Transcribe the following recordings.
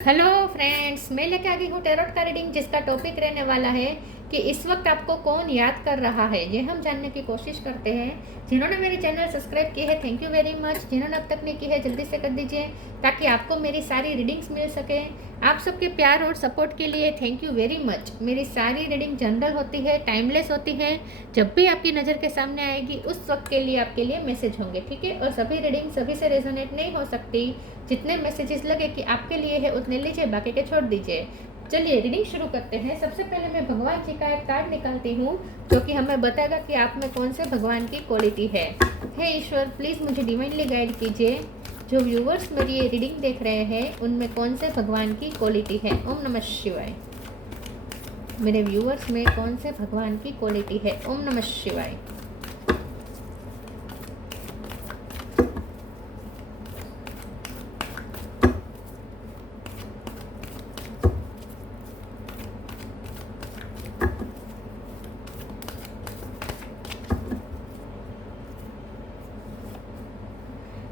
Hello friends, मैं लेके आ गई हूँ टैरोट का रीडिंग, जिसका टॉपिक रहने वाला है कि इस वक्त आपको कौन याद कर रहा है। ये हम जानने की कोशिश करते हैं। जिन्होंने मेरी चैनल सब्सक्राइब की है, थैंक यू वेरी मच। जिन्होंने अब तक नहीं की है, जल्दी से कर दीजिए ताकि आपको मेरी सारी रीडिंग्स मिल सके। आप सबके प्यार और सपोर्ट के लिए थैंक यू वेरी मच। मेरी सारी रीडिंग जनरल होती है, टाइमलेस होती है। जब भी आपकी नज़र के सामने आएगी उस वक्त के लिए आपके लिए मैसेज होंगे, ठीक है। और सभी रीडिंग सभी से रेजोनेट नहीं हो सकती। जितने मैसेजेस लगे कि आपके लिए है उतने लीजिए, बाकी के छोड़ दीजिए। चलिए रीडिंग शुरू करते हैं। सबसे पहले मैं भगवान जी का एक कार्ड निकालती हूँ, जो कि हमें बताएगा कि आप में कौन से भगवान की क्वालिटी है। हे ईश्वर, प्लीज़ मुझे डिवाइनली गाइड कीजिए। जो व्यूवर्स मेरी ये रीडिंग देख रहे हैं उनमें कौन से भगवान की क्वालिटी है। ओम नमः शिवाय। मेरे व्यूवर्स में कौन से भगवान की क्वालिटी है। ओम नमः शिवाय।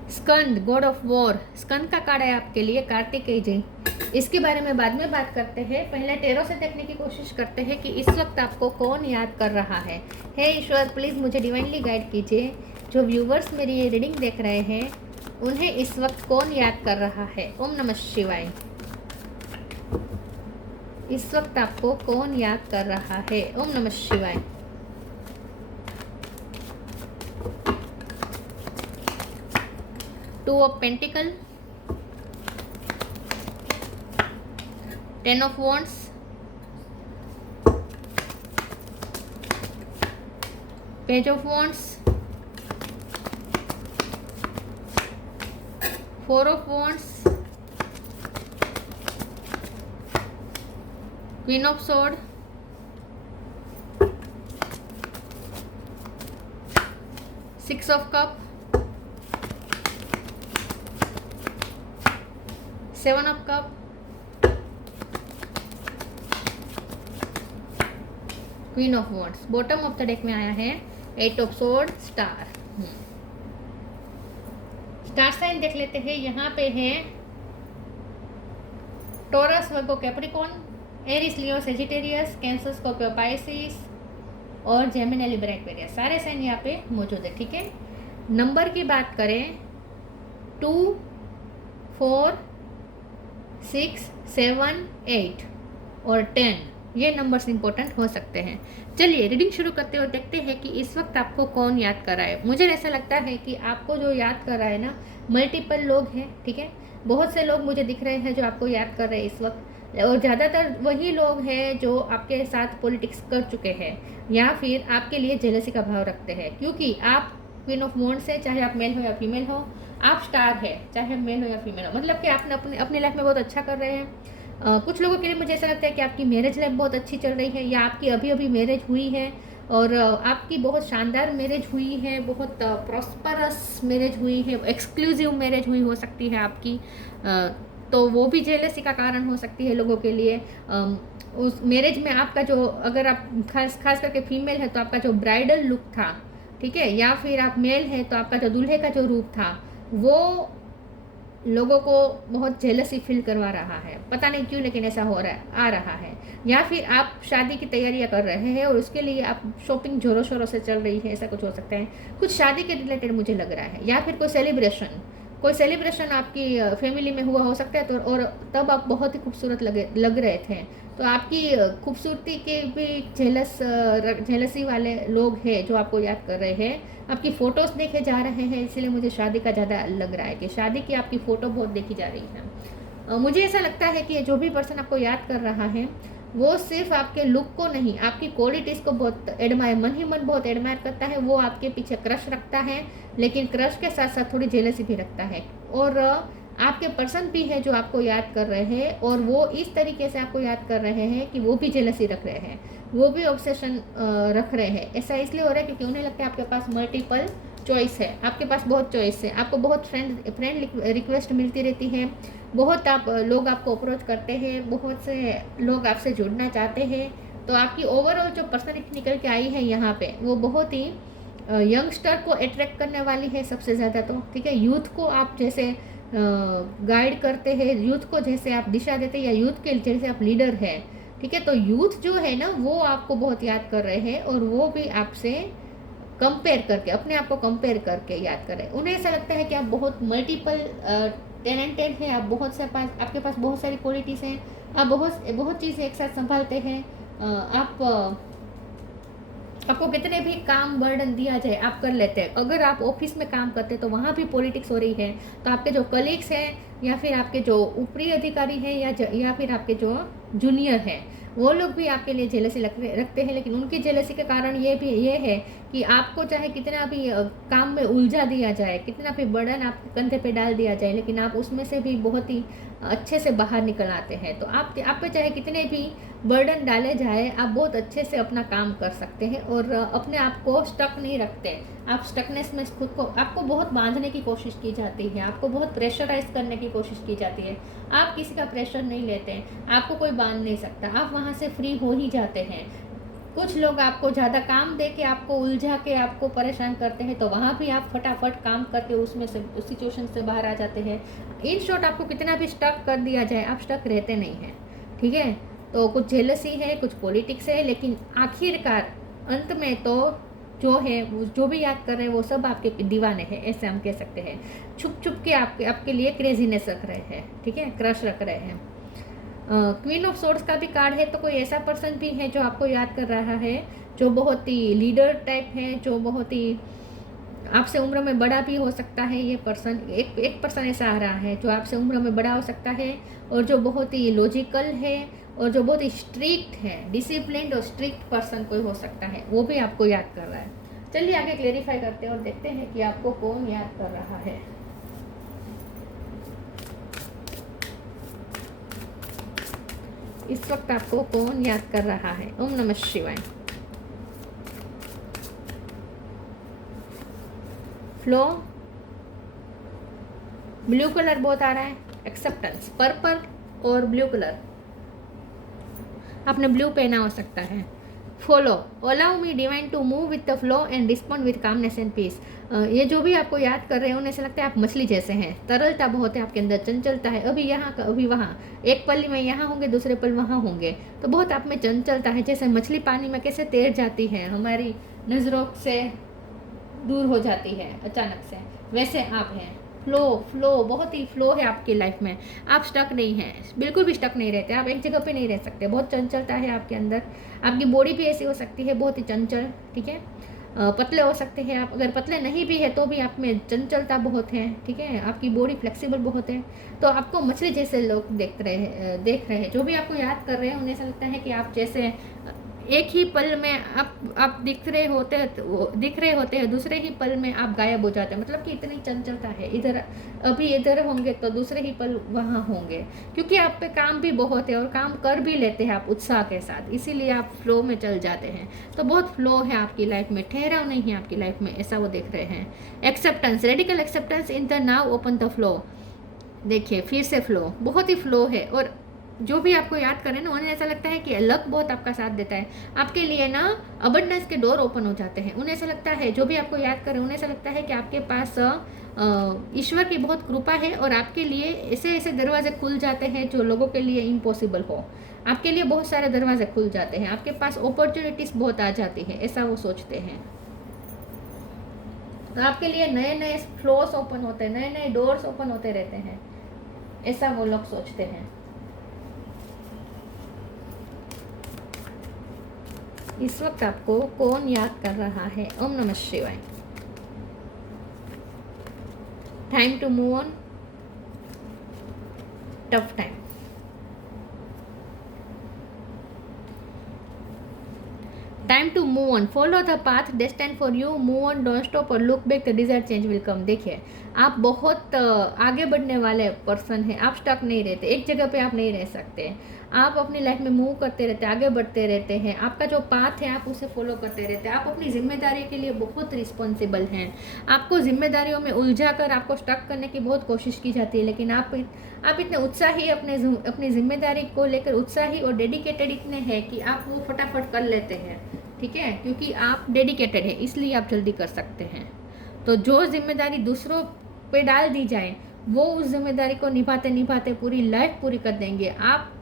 स्कंद, गॉड ऑफ वॉर, स्कंद का कार्ड है आपके लिए, कार्तिकेय जी। इसके बारे में बाद में बात करते हैं। पहले टेरो से देखने की कोशिश करते हैं कि इस वक्त आपको कौन याद कर रहा है। हे ईश्वर, प्लीज़ मुझे डिवाइनली गाइड कीजिए। जो व्यूवर्स मेरी ये रीडिंग देख रहे हैं उन्हें इस वक्त कौन याद कर रहा है। ओम नमः शिवाय। इस वक्त आपको कौन याद कर रहा है। ओम नमः शिवाय। Two of pentacle, 10 of wands, page of wands, 4 of wands, queen of sword, 6 of cup, 7 of cup, queen of wands. Bottom of the deck में आया है 8 of sword, star. Star sign देख लेते हैं। यहाँ पे है Taurus, Virgo, Capricorn, Aries, Leo, Sagittarius, Cancer, Scorpio, Pisces और जेमिनी, लिब्रा, एक्वेरियस। सारे साइन यहाँ पे मौजूद है, ठीक है। नंबर की बात करें 2, 4, 6, 7, 8 और 10, ये नंबर्स इंपॉर्टेंट हो सकते हैं। चलिए रीडिंग शुरू करते और देखते हैं कि इस वक्त आपको कौन याद कर रहा है। मुझे ऐसा लगता है कि आपको जो याद कर रहा है ना, मल्टीपल लोग हैं, ठीक है। बहुत से लोग मुझे दिख रहे हैं जो आपको याद कर रहे हैं इस वक्त, और ज़्यादातर वही लोग हैं जो आपके साथ पॉलिटिक्स कर चुके हैं या फिर आपके लिए जेलसी का भाव रखते हैं, क्योंकि आप क्वीन ऑफ वॉन्ड्स है, चाहे आप मेल हो या फीमेल हो। आप स्टार है, चाहे मेल हो या फीमेल हो, मतलब कि आपने अपनी लाइफ में बहुत अच्छा कर रहे हैं। कुछ लोगों के लिए मुझे ऐसा लगता है कि आपकी मैरिज लाइफ बहुत अच्छी चल रही है, या आपकी अभी अभी मैरिज हुई है और आपकी बहुत शानदार मैरिज हुई है, बहुत प्रॉस्परस मैरिज हुई है, एक्सक्लूसिव मैरिज हुई हो सकती है आपकी। तो वो भी जेलसी का कारण हो सकती है लोगों के लिए। उस मैरिज में आपका जो, अगर आप खास करके फीमेल है तो आपका जो ब्राइडल लुक था, ठीक है, या फिर आप मेल है तो आपका जो दूल्हे का जो रूप था वो लोगों को बहुत जेलसी फील करवा रहा है। पता नहीं क्यों, लेकिन ऐसा हो रहा आ रहा है। या फिर आप शादी की तैयारियां कर रहे हैं और उसके लिए आप शॉपिंग जोरों शोरों से चल रही है, ऐसा कुछ हो सकता है। कुछ शादी के रिलेटेड मुझे लग रहा है, या फिर कोई सेलिब्रेशन आपकी फैमिली में हुआ हो सकता है। तो और तब आप बहुत ही खूबसूरत लग रहे थे। तो आपकी खूबसूरती के भी जेलसी वाले लोग हैं जो आपको याद कर रहे हैं। आपकी फ़ोटोज़ देखे जा रहे हैं, इसलिए मुझे शादी का ज़्यादा लग रहा है कि शादी की आपकी फ़ोटो बहुत देखी जा रही है। मुझे ऐसा लगता है कि जो भी पर्सन आपको याद कर रहा है वो सिर्फ आपके लुक को नहीं, आपकी क्वालिटीज़ को बहुत एडमायर, मन ही मन बहुत एडमायर करता है। वो आपके पीछे क्रश रखता है, लेकिन क्रश के साथ साथ थोड़ी जेलसी भी रखता है। और आपके पर्सन भी है जो आपको याद कर रहे हैं, और वो इस तरीके से आपको याद कर रहे हैं कि वो भी जेलसी रख रहे हैं, वो भी ऑब्सेशन रख रहे हैं। ऐसा इसलिए हो रहा है क्योंकि उन्हें लगता है आपके पास मल्टीपल चॉइस है, आपके पास बहुत चॉइस है, आपको बहुत फ्रेंड रिक्वेस्ट मिलती रहती है, बहुत लोग आपको अप्रोच करते हैं, बहुत से लोग आपसे जुड़ना चाहते हैं। तो आपकी ओवरऑल जो पर्सनैलिटी निकल के आई है यहाँ पे, वो बहुत ही यंगस्टर को अट्रैक्ट करने वाली है सबसे ज़्यादा। तो ठीक है, यूथ को आप जैसे गाइड करते हैं यूथ को, जैसे आप दिशा देते हैं, या यूथ के जैसे आप लीडर है, ठीक है। तो यूथ जो है ना वो आपको बहुत याद कर रहे हैं, और वो भी आपसे कंपेयर करके, अपने आप को कंपेयर करके याद कर रहे हैं। उन्हें ऐसा लगता है कि आप बहुत मल्टीपल टैलेंटेड हैं, आप बहुत से पास, आपके पास बहुत सारी क्वालिटीज़ हैं, आप बहुत बहुत चीज़ें एक साथ संभालते हैं। आपको कितने भी काम बर्डन दिया जाए आप कर लेते हैं। अगर आप ऑफिस में काम करते हैं तो वहाँ भी पॉलिटिक्स हो रही है, तो आपके जो कलीग्स हैं, या फिर आपके जो ऊपरी अधिकारी हैं, या फिर आपके जो जूनियर हैं, वो लोग भी आपके लिए जेलसी रखते हैं। लेकिन उनकी जेलसी के कारण ये है कि आपको चाहे कितना भी काम में उलझा दिया जाए, कितना भी बर्डन आपके कंधे पे डाल दिया जाए, लेकिन आप उसमें से भी बहुत ही अच्छे से बाहर निकल आते हैं। तो आप पे चाहे कितने भी बर्डन डाले जाए, आप बहुत अच्छे से अपना काम कर सकते हैं, और अपने आप को स्टक नहीं रखते। आप स्टकनेस में खुद को, आपको बहुत बांधने की कोशिश की जाती है, आपको बहुत प्रेशराइज करने की कोशिश की जाती है। आप किसी का प्रेशर नहीं लेते हैं, आपको कोई बांध नहीं सकता, आप वहाँ से फ्री हो ही जाते हैं। कुछ लोग आपको ज़्यादा काम दे के, आपको उलझा के, आपको परेशान करते हैं, तो वहाँ भी आप फटाफट काम करके उसमें से, उस सिचुएशन से बाहर आ जाते हैं। इन शॉर्ट, आपको कितना भी स्टक कर दिया जाए, आप स्टक रहते नहीं हैं, ठीक है। तो कुछ जेलसी है, कुछ पॉलिटिक्स है, लेकिन आखिरकार अंत में तो जो है, जो भी याद कर रहे हैं वो सब आपके दीवाने हैं, ऐसे हम कह सकते हैं। छुप छुप के आपके लिए क्रेजीनेस रख रहे हैं, ठीक है, क्रश रख रहे हैं। क्वीन ऑफ सोर्ड्स का भी कार्ड है, तो कोई ऐसा पर्सन भी है जो आपको याद कर रहा है, जो बहुत ही लीडर टाइप है, जो बहुत ही आपसे उम्र में बड़ा भी हो सकता है। ये पर्सन, एक पर्सन ऐसा आ रहा है जो आपसे उम्र में बड़ा हो सकता है, और जो बहुत ही लॉजिकल है, और जो बहुत ही स्ट्रिक्ट है, डिसिप्लिन्ड और स्ट्रिक्ट पर्सन कोई हो सकता है, वो भी आपको याद कर रहा है। चलिए आगे क्लेरिफाई करते हैं और देखते हैं कि आपको कौन याद कर रहा है। इस वक्त आपको कौन याद कर रहा है। ओम नमः शिवाय। फ्लो, ब्लू कलर बहुत आ रहा है, एक्सेप्टेंस, पर्पल और ब्लू कलर, आपने ब्लू पहना हो सकता है। Follow, allow me divine to move with the flow and respond with calmness and peace. ये जो भी आपको याद कर रहे हैं उन्हें ऐसा लगता है आप मछली जैसे हैं, तरलता बहुत है आपके अंदर, चंचलता है, अभी यहाँ अभी वहाँ, एक पल में यहाँ होंगे, दूसरे पल वहाँ होंगे, तो बहुत आप में चंचलता है। जैसे मछली पानी में कैसे तैर जाती है, हमारी नज़रों से दूर हो जाती है अचानक से, वैसे आप हैं। फ्लो बहुत ही फ्लो है आपकी लाइफ में, आप स्टक नहीं हैं, बिल्कुल भी स्टक नहीं रहते, आप एक जगह पे नहीं रह सकते, बहुत चंचलता है आपके अंदर। आपकी बॉडी भी ऐसी हो सकती है, बहुत ही चंचल, ठीक है। पतले हो सकते हैं आप, अगर पतले नहीं भी है तो भी आप में चंचलता बहुत है, ठीक है। आपकी बॉडी फ्लेक्सिबल बहुत है, तो आपको मछली जैसे लोग देख रहे हैं। जो भी आपको याद कर रहे हैं उन्हें ऐसा लगता है कि आप जैसे एक ही पल में आप दिख रहे होते हैं, दूसरे ही पल में आप गायब हो जाते हैं। मतलब कि इतनी चंचलता है, इधर अभी इधर होंगे तो दूसरे ही पल वहाँ होंगे, क्योंकि आप पे काम भी बहुत है और काम कर भी लेते हैं आप उत्साह के साथ, इसीलिए आप फ्लो में चल जाते हैं। तो बहुत फ्लो है आपकी लाइफ में, ठहराव नहीं है आपकी लाइफ में, ऐसा वो देख रहे हैं। Acceptance, radical acceptance in the now open the flow. देखिए फिर से फ्लो, बहुत ही फ्लो है, और जो भी आपको याद करें ना उन्हें ऐसा लगता है कि लक बहुत आपका साथ देता है, आपके लिए ना अबंडेंस के डोर ओपन हो जाते हैं। उन्हें ऐसा लगता है, जो भी आपको याद करें उन्हें ऐसा लगता है कि आपके पास ईश्वर की बहुत कृपा है, और आपके लिए ऐसे ऐसे दरवाजे खुल जाते हैं जो लोगों के लिए इम्पॉसिबल हो। आपके लिए बहुत सारे दरवाजे खुल जाते हैं, आपके पास अपॉर्चुनिटीज़ बहुत आ जाती है, ऐसा वो सोचते हैं। तो आपके लिए नए नए फ्लोर्स ओपन होते हैं, नए नए डोर्स ओपन होते रहते हैं, ऐसा वो लोग सोचते हैं। इस वक्त आपको कौन याद कर रहा है। ओम नमः शिवाय। Time to move on, tough time. Time to move on, follow the path destined for you, move on, don't stop or look back, the desired change will come. देखिए आप बहुत आगे बढ़ने वाले पर्सन हैं, आप स्टक नहीं रहते, एक जगह पे आप नहीं रह सकते, आप अपनी लाइफ में मूव करते रहते हैं, आगे बढ़ते रहते हैं। आपका जो पाथ है आप उसे फॉलो करते रहते हैं, आप अपनी जिम्मेदारी के लिए बहुत रिस्पॉन्सिबल हैं। आपको जिम्मेदारियों में उलझा कर आपको स्टक करने की बहुत कोशिश की जाती है, लेकिन आप इतने उत्साही, अपनी जिम्मेदारी को लेकर उत्साही और डेडिकेटेड इतने हैं कि आप वो फटाफट कर लेते हैं, ठीक है, क्योंकि आप डेडिकेटेड है, इसलिए आप जल्दी कर सकते हैं। तो जो जिम्मेदारी दूसरों पे डाल दी जाए वो उस जिम्मेदारी को निभाते निभाते पूरी लाइफ पूरी कर देंगे। आप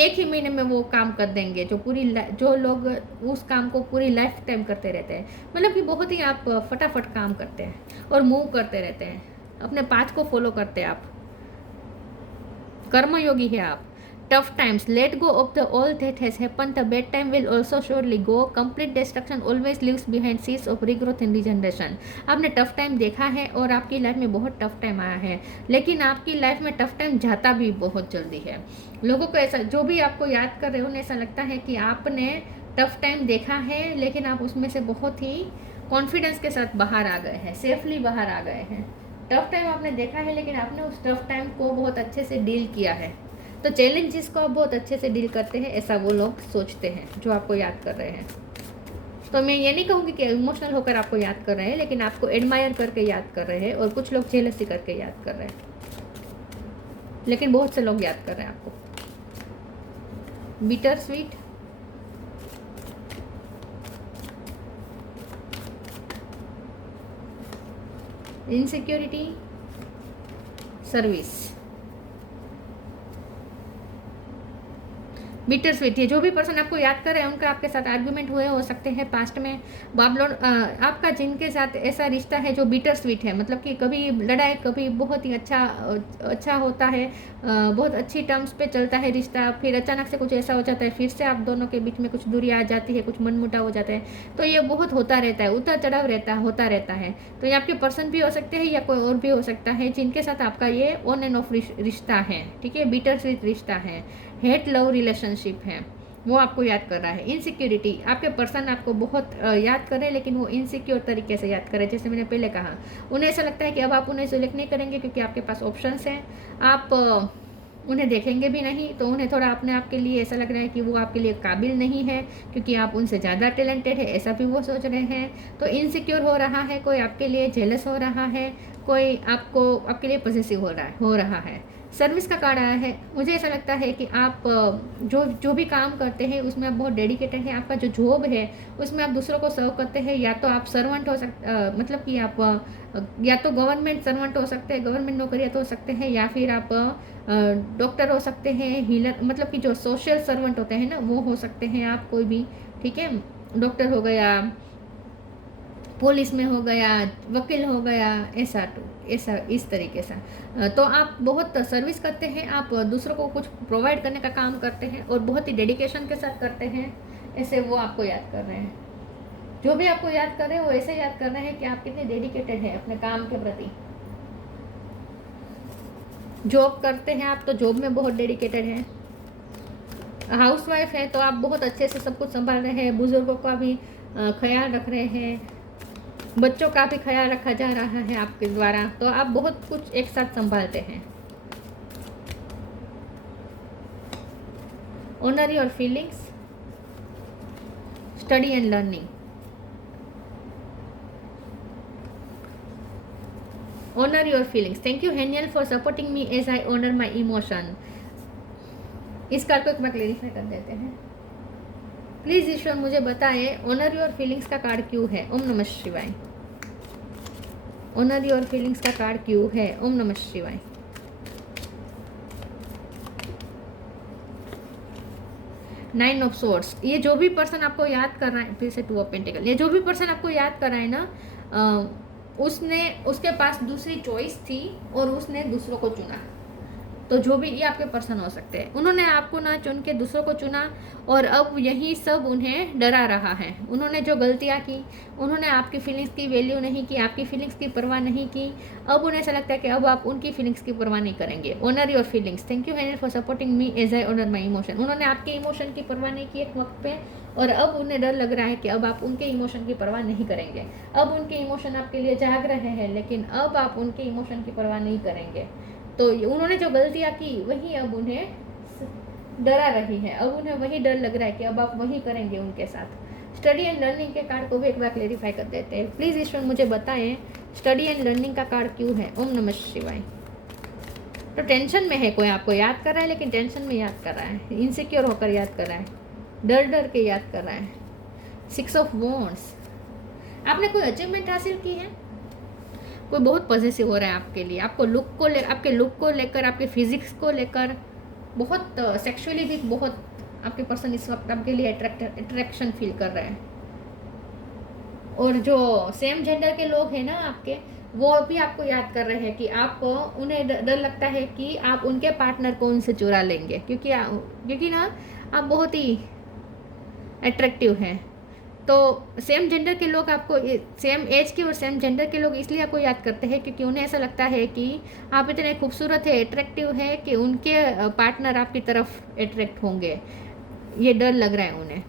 एक ही महीने में वो काम कर देंगे जो लोग उस काम को पूरी लाइफ टाइम करते रहते हैं। मतलब कि बहुत ही आप फटाफट काम करते हैं और मूव करते रहते हैं, अपने पाथ को फॉलो करते हैं, आप कर्मयोगी है आप। Tough times, let go of the all that has happen, the bad time will also surely go, complete destruction always leaves behind seeds of regrowth and regeneration. आपने टफ टाइम देखा है और आपकी लाइफ में बहुत टफ टाइम आया है, लेकिन आपकी लाइफ में टफ टाइम जाता भी बहुत जल्दी है। लोगों को ऐसा, जो भी आपको याद कर रहे हो, उन्हें ऐसा लगता है कि आपने टफ टाइम देखा है, लेकिन आप उसमें से बहुत ही कॉन्फिडेंस के साथ बाहर आ गए हैं, सेफली बाहर आ गए हैं। टफ टाइम आपने देखा है, लेकिन आपने उस टफ टाइम को बहुत अच्छे से डील किया है। तो चैलेंजेस को आप बहुत अच्छे से डील करते हैं, ऐसा वो लोग सोचते हैं जो आपको याद कर रहे हैं। तो मैं ये नहीं कहूँगी कि इमोशनल होकर आपको याद कर रहे हैं, लेकिन आपको एडमायर करके याद कर रहे हैं, और कुछ लोग जेलसी करके याद कर रहे हैं, लेकिन बहुत से लोग याद कर रहे हैं आपको। Bitter sweet, insecurity, service, bitter sweet. ये जो भी पर्सन आपको याद कर रहे हैं, उनका आपके साथ आर्गुमेंट हुए हो सकते हैं पास्ट में। आपका जिनके साथ ऐसा रिश्ता है जो बिटर स्वीट है, मतलब कि कभी लड़ाई, कभी बहुत ही अच्छा होता है, बहुत अच्छी टर्म्स पे चलता है रिश्ता, फिर अचानक से कुछ ऐसा हो जाता है, फिर से आप दोनों के बीच में कुछ दूरी आ जाती है, कुछ मनमुटाव हो जाता है। तो ये बहुत होता रहता है, उतार चढ़ाव होता रहता है। तो ये आपके पर्सन भी हो सकते हैं या कोई और भी हो सकता है, जिनके साथ आपका ये ऑन एंड ऑफ रिश्ता है, ठीक है, बिटर स्वीट रिश्ता है, हेट लव रिलेशनशिप है, वो आपको याद कर रहा है। इनसिक्योरिटी, आपके पर्सन आपको बहुत याद कर रहे हैं, लेकिन वो इनसिक्योर तरीके से याद कर रहे हैं। जैसे मैंने पहले कहा, उन्हें ऐसा लगता है कि अब आप उन्हें सिलेक्ट नहीं करेंगे क्योंकि आपके पास ऑप्शंस हैं, आप उन्हें देखेंगे भी नहीं, तो उन्हें थोड़ा अपने आप के लिए ऐसा लग रहा है कि वो आपके लिए काबिल नहीं है, क्योंकि आप उनसे ज़्यादा टैलेंटेड है, ऐसा भी वो सोच रहे हैं। तो इनसिक्योर हो रहा है, कोई आपके लिए जेलस हो रहा है, कोई आपके लिए पॉसेसिव हो रहा है। सर्विस का कार्ड आया है। मुझे ऐसा लगता है कि आप जो भी काम करते हैं उसमें आप बहुत डेडिकेटेड हैं। आपका जो जॉब है उसमें आप दूसरों को सर्व करते हैं, या तो आप सर्वेंट हो मतलब कि आप या तो गवर्नमेंट सर्वेंट हो सकते हैं, गवर्नमेंट नौकरियाँ तो हो सकते हैं, या फिर आप डॉक्टर हो सकते हैं, हीलर, मतलब कि जो सोशल सर्वेंट होते हैं ना, वो हो सकते हैं आप कोई भी, ठीक है। डॉक्टर हो गया, पुलिस में हो गया, वकील हो गया, ऐसा इस तरीके से। तो आप बहुत सर्विस करते हैं, आप दूसरों को कुछ प्रोवाइड करने का काम करते हैं और बहुत ही डेडिकेशन के साथ करते हैं, ऐसे वो आपको याद कर रहे हैं। जो भी आपको याद कर रहे हैं वो ऐसे याद कर रहे हैं कि आप कितने डेडिकेटेड हैं अपने काम के प्रति। जॉब करते हैं आप, तो जॉब में बहुत डेडिकेटेड हैं। हाउसवाइफ है तो आप बहुत अच्छे से सब कुछ संभाल रहे हैं, बुजुर्गों का भी ख्याल रख रहे हैं, बच्चों का भी ख्याल रखा जा रहा है आपके द्वारा, तो आप बहुत कुछ एक साथ संभालते हैं। Honour your feelings, study and learning. Honour your feelings, thank you Haniel for supporting me as I honour my emotion. इस कार्ड को एक बार क्लेरिफाई कर देते हैं। प्लीज ईश्वर मुझे बताएं ऑनर योर फीलिंग्स का कार्ड क्यों है। ओम नमः शिवाय। ऑनर योर फीलिंग्स का कार्ड क्यों है। ओम नमः शिवाय। नाइन ऑफ सोर्ड्स, ये जो भी पर्सन आपको याद कर रहा है, फिर से टू ऑफ पेंटिकल, ये जो भी पर्सन आपको याद कर रहा है ना, उसके पास दूसरी चॉइस थी और उसने दूसरों को चुना। तो जो भी ये आपके पर्सन हो सकते हैं, उन्होंने आपको ना चुन के दूसरों को चुना, और अब यही सब उन्हें डरा रहा है। उन्होंने जो गलतियाँ की, उन्होंने आपकी फीलिंग्स की वैल्यू नहीं की, आपकी फीलिंग्स की परवाह नहीं की। अब उन्हें ऐसा लगता है कि अब आप उनकी फीलिंग्स की परवाह नहीं करेंगे। Honour your feelings, thank you Haniel for supporting me as I honour my emotion. उन्होंने आपके इमोशन की परवाह नहीं की एक वक्त पे, और अब उन्हें डर लग रहा है कि अब आप उनके इमोशन की परवाह नहीं करेंगे। अब उनके इमोशन आपके लिए जाग रहे हैं, लेकिन अब आप उनके इमोशन की परवाह नहीं करेंगे। तो उन्होंने जो गलतियाँ की वही अब उन्हें डरा रही है, अब उन्हें वही डर लग रहा है कि अब आप वही करेंगे उनके साथ। स्टडी एंड लर्निंग के कार्ड को भी एक बार क्लेरिफाई कर देते हैं। प्लीज़ ईश्वर मुझे बताएं स्टडी एंड लर्निंग का कार्ड क्यों है। ओम नमः शिवाय। तो टेंशन में है, कोई आपको याद कर रहा है, लेकिन टेंशन में याद कर रहा है, इनसिक्योर होकर याद कर रहा है, डर के याद कर रहा है। 6 ऑफ वॉन्ड्स, आपने कोई अचीवमेंट हासिल की है, कोई बहुत पॉजिटिव हो रहा है आपके लिए, आपको आपके लुक को लेकर, आपके फिजिक्स को लेकर बहुत सेक्सुअली भी बहुत आपके पर्सन इस वक्त आपके लिए अट्रैक्शन फील कर रहे हैं। और जो सेम जेंडर के लोग हैं ना आपके, वो भी आपको याद कर रहे हैं कि आप उन्हें डर लगता है कि आप उनके पार्टनर को उनसे चुरा लेंगे, क्योंकि ना आप बहुत ही अट्रैक्टिव हैं। तो सेम जेंडर के लोग आपको, सेम एज के और सेम जेंडर के लोग इसलिए आपको याद करते हैं क्योंकि उन्हें ऐसा लगता है कि आप इतने खूबसूरत है, अट्रैक्टिव है कि उनके पार्टनर आपकी तरफ अट्रैक्ट होंगे, ये डर लग रहा है उन्हें।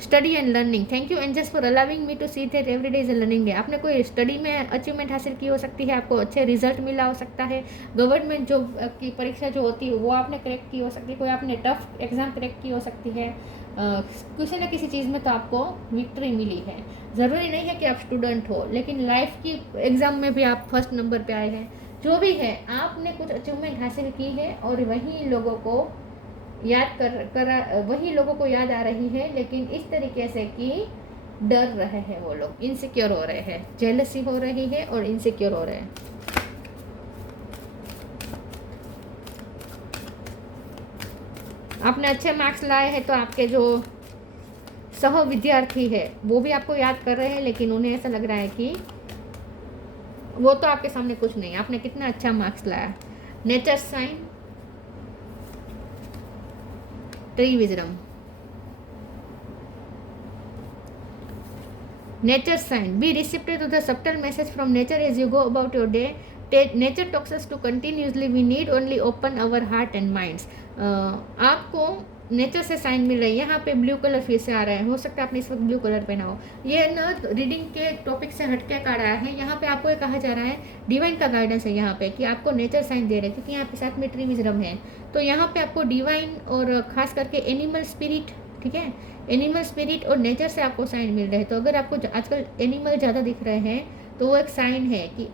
Study and learning, thank you angels for allowing me to see that every day is a learning day. आपने कोई स्टडी में अचीवमेंट हासिल की हो सकती है, आपको अच्छे रिजल्ट मिला हो सकता है, गवर्नमेंट जॉब की परीक्षा जो होती है वो आपने क्रैक की हो सकती है, कोई आपने टफ एग्ज़ाम क्रैक की हो सकती है, किसी न किसी चीज़ में तो आपको विक्ट्री मिली है। ज़रूरी नहीं है कि आप स्टूडेंट हो, लेकिन लाइफ की एग्ज़ाम में भी आप फर्स्ट नंबर पे आए हैं। जो भी है, आपने कुछ अचीवमेंट हासिल की है और वही लोगों को वही लोगों को याद आ रही है, लेकिन इस तरीके से कि डर रहे हैं वो लोग, इनसिक्योर हो रहे हैं, जेलसी हो रही है और इनसिक्योर हो रहे हैं। आपने अच्छे मार्क्स लाए हैं तो आपके जो सह विद्यार्थी है वो भी आपको याद कर रहे हैं, लेकिन उन्हें ऐसा लग रहा है कि वो तो आपके सामने कुछ नहीं, आपने कितना अच्छा मार्क्स लाया। Nature sign, tree wisdom, nature sign, be receptive to the subtle message from nature as you go about your day. Nature talks us to continuously, we need only open our heart and minds. आपको nature से sign मिल रही है। यहाँ पे blue colour फिर से आ रहा है, हो सकता है आपने इस वक्त ब्लू कलर पहना हो। ये ना रीडिंग के टॉपिक से हटके कार्ड आया है। यहाँ पे आपको ये कहा जा रहा है, डिवाइन का गाइडेंस है यहाँ पे कि आपको नेचर साइन दे रहे हैं, क्योंकि यहाँ पे साथ में ट्री विजडम है। तो यहाँ पे आपको डिवाइन और खास करके एनिमल स्पिरिट, ठीक है, एनिमल स्पिरिट और नेचर से आपको साइन मिल रहे हैं। तो अगर आपको आजकल एनिमल ज़्यादा दिख रहे हैं तो वो एक साइन है कि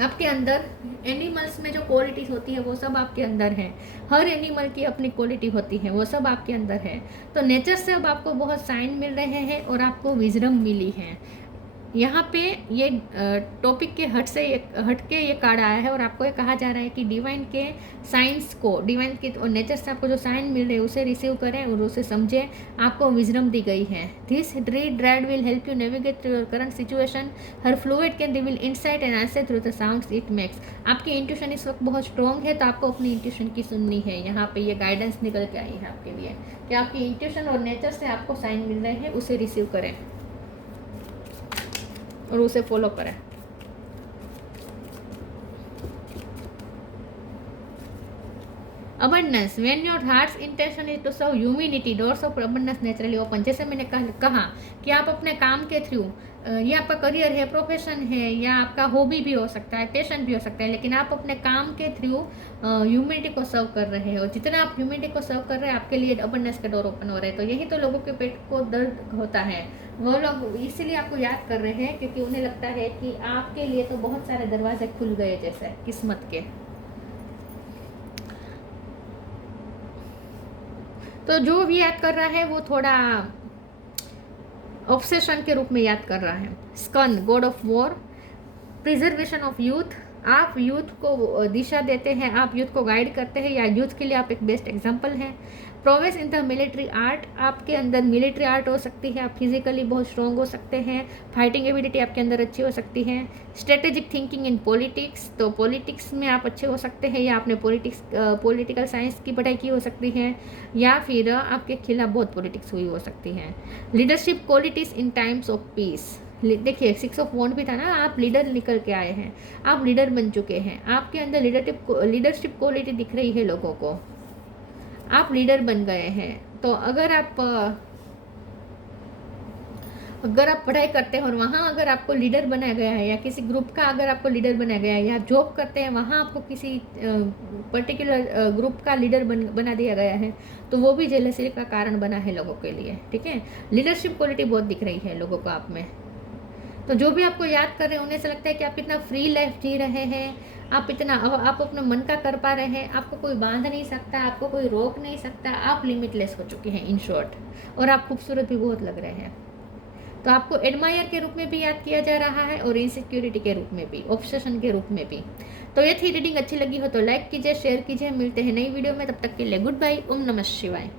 आपके अंदर एनिमल्स में जो क्वालिटीज़ होती है वो सब आपके अंदर है। हर एनिमल की अपनी क्वालिटी होती है, वो सब आपके अंदर है। तो नेचर से अब आपको बहुत साइन मिल रहे हैं और आपको विजडम मिली है। यहाँ पे ये टॉपिक के हट के ये कार्ड आया है और आपको ये कहा जा रहा है कि डिवाइन के साइंस को, डिवाइन के और नेचर से आपको जो साइन मिल रहे हैं उसे रिसीव करें और उसे समझें। आपको विजडम दी गई है। This dread will help you navigate through your current situation. Her fluid can reveal insight and answer through the sounds it makes. आपकी इंट्यूशन इस वक्त बहुत स्ट्रॉन्ग है, तो आपको अपनी इंट्यूशन की सुननी है। यहाँ पे ये गाइडेंस निकल के आई है आपके लिए कि आपकी इंट्यूशन और नेचर से आपको साइन मिल रहे हैं, उसे रिसीव करें और उसे फॉलो करें। Abundance, when your heart's intention is to serve humanity, doors of abundance naturally open. जैसे मैंने कहा कि आप अपने काम के थ्रू, ये आपका करियर है, प्रोफेशन है, या आपका हॉबी भी हो सकता है, पैशन भी हो सकता है, लेकिन आप अपने काम के थ्रू ह्यूमैनिटी को सर्व कर रहे हो। जितना आप ह्यूमैनिटी को सर्व कर रहे हैं, आपके लिए अबंडेंस के डोर ओपन हो रहे हैं। तो यही तो लोगों के पेट को दर्द होता है, वो लोग इसीलिए आपको याद कर रहे हैं, क्योंकि उन्हें लगता है कि आपके लिए तो बहुत सारे दरवाजे खुल गए जैसे किस्मत के। तो जो भी याद कर रहा है वो थोड़ा ऑब्सेशन के रूप में याद कर रहा है। स्कन, god of war, preservation of youth. आप यूथ को दिशा देते हैं, आप यूथ को गाइड करते हैं, या यूथ के लिए आप एक बेस्ट एग्जाम्पल हैं। Progress in the military art, आपके अंदर मिलिट्री आर्ट हो सकती है, आप फिजिकली बहुत स्ट्रॉन्ग हो सकते हैं, फाइटिंग एबिलिटी आपके अंदर अच्छी हो सकती है। स्ट्रेटेजिक थिंकिंग इन पॉलिटिक्स, तो पॉलिटिक्स में आप अच्छे हो सकते हैं, या आपने पॉलिटिकल साइंस की पढ़ाई की हो सकती है, या फिर आपके खिलाफ बहुत पॉलिटिक्स हुई हो सकती है। Leadership qualities in times of peace, देखिए 6 ऑफ वॉन्ड भी था ना, आप लीडर निकल के आए हैं, आप लीडर बन चुके हैं, आपके अंदर लीडरशिप क्वालिटी दिख रही है लोगों को, आप लीडर बन गए हैं। तो अगर आप पढ़ाई करते हैं और वहाँ अगर आपको लीडर बनाया गया है, या किसी ग्रुप का अगर आपको लीडर बनाया गया है, या जॉब करते हैं वहाँ आपको किसी पर्टिकुलर ग्रुप का लीडर बना दिया गया है, तो वो भी जेलसी का कारण बना है लोगों के लिए, ठीक है। लीडरशिप क्वालिटी बहुत दिख रही है लोगों को आप में। तो जो भी आपको याद कर रहे हैं उन्हें ऐसा लगता है कि आप कितना फ्री लाइफ जी रहे हैं, आप अपने मन का कर पा रहे हैं, आपको कोई बांध नहीं सकता, आपको कोई रोक नहीं सकता, आप लिमिटलेस हो चुके हैं इन शॉर्ट, और आप खूबसूरत भी बहुत लग रहे हैं। तो आपको एडमायर के रूप में भी याद किया जा रहा है और इनसिक्योरिटी के रूप में भी, ऑब्सेशन के रूप में भी। तो ये थी रीडिंग, अच्छी लगी हो तो लाइक कीजिए, शेयर कीजिए। मिलते हैं नई वीडियो में, तब तक के लिए गुड बाय। ओम नमः शिवाय।